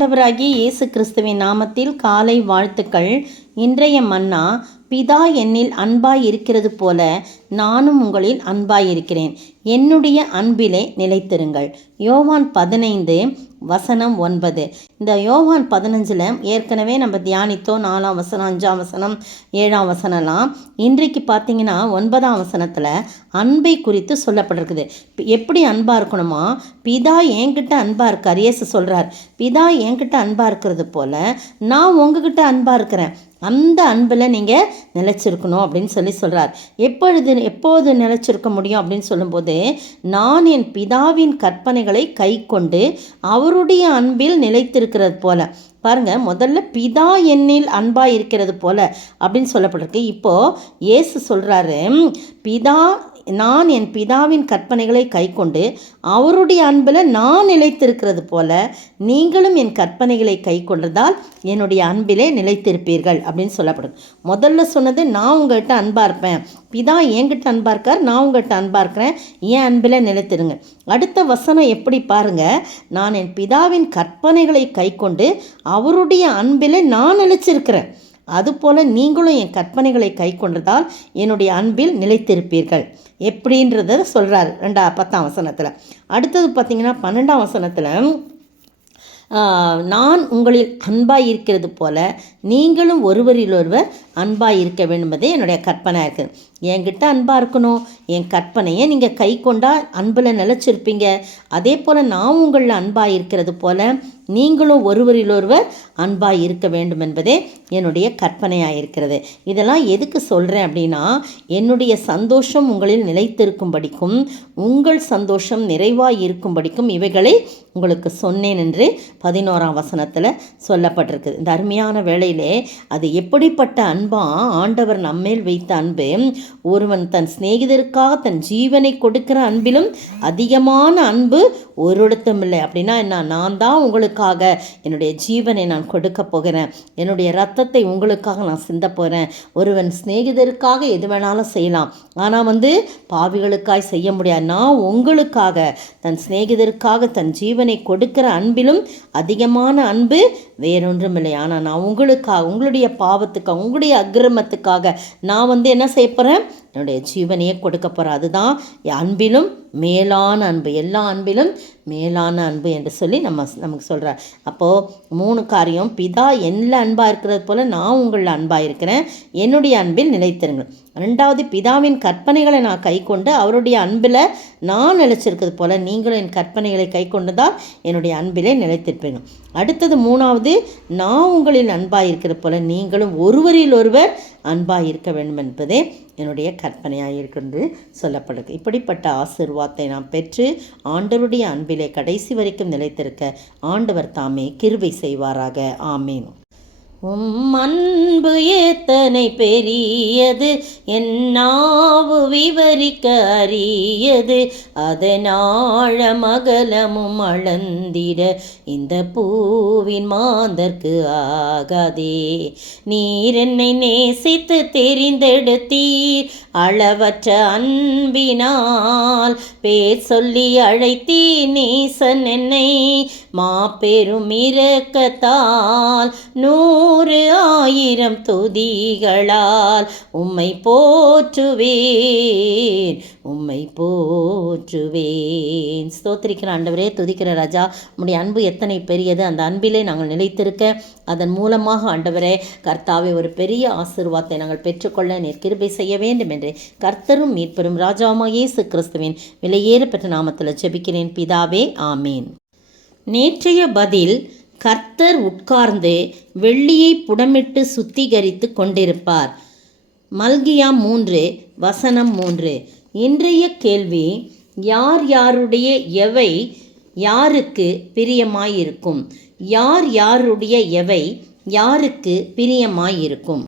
ஆண்டவராகிய இயேசு கிறிஸ்துவின் நாமத்தில் காலை வாழ்த்துக்கள். இன்றைய மன்னா, பிதா என்னில் அன்பாய் இருக்கிறது போல நானும் உங்களில் அன்பாய் இருக்கிறேன், என்னுடைய அன்பிலே நிலைத்திருங்கள். யோவான் 15:9. இந்த யோவான் 15 ஏற்கனவே நம்ம தியானித்தோம். 4ஆம் வசனம், 5ஆம் வசனம், 7ஆம் வசனம்லாம். இன்றைக்கு பார்த்தீங்கன்னா 9ஆம் வசனத்தில் அன்பை குறித்து சொல்லப்பட்டிருக்குது. எப்படி அன்பாக இருக்கணுமா? பிதா என்கிட்ட அன்பாக இருக்கார். இயேசு சொல்கிறார், பிதா என்கிட்ட அன்பாக இருக்கிறது போல நான் உங்ககிட்ட அன்பாக இருக்கிறேன், அந்த அன்பில் நீங்கள் நிலைச்சிருக்கணும் அப்படின்னு சொல்கிறார். எப்போது நிலைச்சிருக்க முடியும் அப்படின்னு சொல்லும்போது, நான் என் பிதாவின் கற்பனைகளை கை கொண்டு அவருடைய அன்பில் நிலைத்திருக்கிறது போல. பாருங்க, முதல்ல பிதா என்னில் அன்பாக இருக்கிறது போல அப்படின்னு சொல்லப்பட்டிருக்கு. இப்போது இயேசு சொல்கிறாரு, நான் என் பிதாவின் கற்பனைகளை கை கொண்டு அவருடைய அன்பில் நான் நிலைத்திருக்கிறது போல நீங்களும் என் கற்பனைகளை கை கொண்டதால் என்னுடைய அன்பிலே நிலைத்திருப்பீர்கள் அப்படின்னு சொல்லப்படும். முதல்ல சொன்னது, நான் உங்கள்கிட்ட அன்பாக இருப்பேன், பிதா என்கிட்ட அன்பாக இருக்கார், நான் உங்கள்கிட்ட அன்பாக இருக்கிறேன், என் அன்பில் நிலைத்திருங்க. அடுத்த வசனம் எப்படி பாருங்க, நான் என் பிதாவின் கற்பனைகளை கை கொண்டு அவருடைய அன்பில் நான் நிலைச்சிருக்கிறேன், அதுபோல் நீங்களும் என் கற்பனைகளை கை கொண்டதால் என்னுடைய அன்பில் நிலைத்திருப்பீர்கள் எப்படின்றத சொல்கிறார் 10ஆம் வசனத்தில். அடுத்தது பார்த்திங்கன்னா 12ஆம் வசனத்தில், நான் உங்களில் அன்பாய் இருக்கிறது போல நீங்களும் ஒருவரில் ஒருவர் அன்பாய் இருக்க வேண்டும் என்பதே என்னுடைய கற்பனை இருக்குது. என்கிட்ட அன்பாக இருக்கணும், என் கற்பனையை நீங்கள் கை கொண்டால் அன்பில் நிலச்சிருப்பீங்க. அதே போல் நான் உங்களில் அன்பாக இருக்கிறது போல் நீங்களும் ஒருவரில் ஒருவர் அன்பாக இருக்க வேண்டும் என்பதே என்னுடைய கற்பனையாக இருக்கிறது. இதெல்லாம் எதுக்கு சொல்கிறேன் அப்படின்னா, என்னுடைய சந்தோஷம் உங்களில் நிலைத்திருக்கும்படிக்கும் உங்கள் சந்தோஷம் நிறைவாக இருக்கும்படிக்கும் இவைகளை உங்களுக்கு சொன்னேன் என்று 11ஆம் வசனத்தில் சொல்லப்பட்டிருக்குது. இந்த அருமையான வேளையிலே அது எப்படிப்பட்ட அன்பா, ஆண்டவர் நம்மேல் வைத்த அன்பு. ஒருவன் தன் சிநேகிதருக்காக தன் ஜீவனை கொடுக்கிற அன்பிலும் அதிகமான அன்பு ஒரு இடத்தும் இல்லை. அப்படின்னா என்ன? நான் தான் உங்களுக்காக என்னுடைய ஜீவனை நான் கொடுக்க போகிறேன், என்னுடைய ரத்தத்தை உங்களுக்காக நான் சிந்த போகிறேன். ஒருவன் சிநேகிதருக்காக எது வேணாலும் செய்யலாம், ஆனால் பாவிகளுக்காய் செய்ய முடியாது. நான் உங்களுக்காக தன் சிநேகிதருக்காக தன் ஜீவனை கொடுக்கிற அன்பிலும் அதிகமான அன்பு வேறொன்றும் இல்லை. ஆனால் நான் உங்களுக்காக, உங்களுடைய பாவத்துக்காக, உங்களுடைய அக்கிரமத்துக்காக நான் என்ன செய்ய போகிறேன்? என்னுடைய ஜீவனையே கொடுக்க போகிறேன். அதுதான் அன்பிலும் மேலான அன்பு, எல்லா அன்பிலும் மேலான அன்பு என்று சொல்லி நமக்கு சொல்கிறார். அப்போது 3 காரியம். பிதா என்னில் அன்பாக இருக்கிறது போல் நான் உங்களில் அன்பாக இருக்கிறேன், என்னுடைய அன்பில் நிலைத்திருங்கள். 2வது, பிதாவின் கற்பனைகளை நான் கை கொண்டு அவருடைய அன்பில் நான் நிலைச்சிருக்கிறது போல் நீங்களும் என் கற்பனைகளை கை கொண்டுதான் என்னுடைய அன்பிலே நிலைத்திருப்பீங்க. அடுத்தது 3வது, நான் உங்களில் அன்பாக இருக்கிறது போல் நீங்களும் ஒருவரில் ஒருவர் அன்பாக இருக்க வேண்டும் என்பதே என்னுடைய கற்பனையாக இருக்கிறது சொல்லப்படுது. இப்படிப்பட்ட ஆசீர்வாதத்தை நாம் பெற்று ஆண்டவருடைய அன்பிலே கடைசி வரைக்கும் நிலைத்திருக்க ஆண்டவர் தாமே கிருபை செய்வாராக. ஆமீன். அன்பு எத்தனை பெரியது, என் நாவு விவரிக்க அறியது, அதனாழ மகலமும் அளந்திட இந்த பூவின் மாந்தற்கு ஆகாதே. நீர் என்னை நேசித்து தெரிந்தெடுத்தீர், அளவற்ற அன்பினால் பேர் சொல்லி அழைத்தீ நேசன் என்னை, மாபெரும் இரக்கத்தால் 100,000 துதிகளால் உம்மை போற்றுவேன், உம்மை போற்றுவேன். ஸ்தோத்திரிக்கிற ஆண்டவரே, துதிக்கிற ராஜா, உம்முடைய அன்பு எத்தனை பெரியது. அந்த அன்பிலே நாங்கள் நிலைத்திருக்க அதன் மூலமாக ஆண்டவரே கர்த்தாவே ஒரு பெரிய ஆசீர்வாதத்தை நாங்கள் பெற்றுக்கொள்ள நீர் கிருபை செய்ய வேண்டும் என்று கர்த்தரும் மீட்பெரும் ராஜாவாகிய இயேசு கிறிஸ்துவின் விலையேற பெற்ற நாமத்தில் ஜெபிக்கிறேன் பிதாவே. ஆமீன். நேற்றைய பதில், கர்த்தர் உட்கார்ந்து வெள்ளியை புடமிட்டு சுத்திகரித்து கொண்டிருப்பார். மல்கியா 3:3. இன்றைய கேள்வி, யாருடைய எவை யாருக்கு பிரியமாயிருக்கும்? யாருடைய எவை யாருக்கு பிரியமாயிருக்கும்?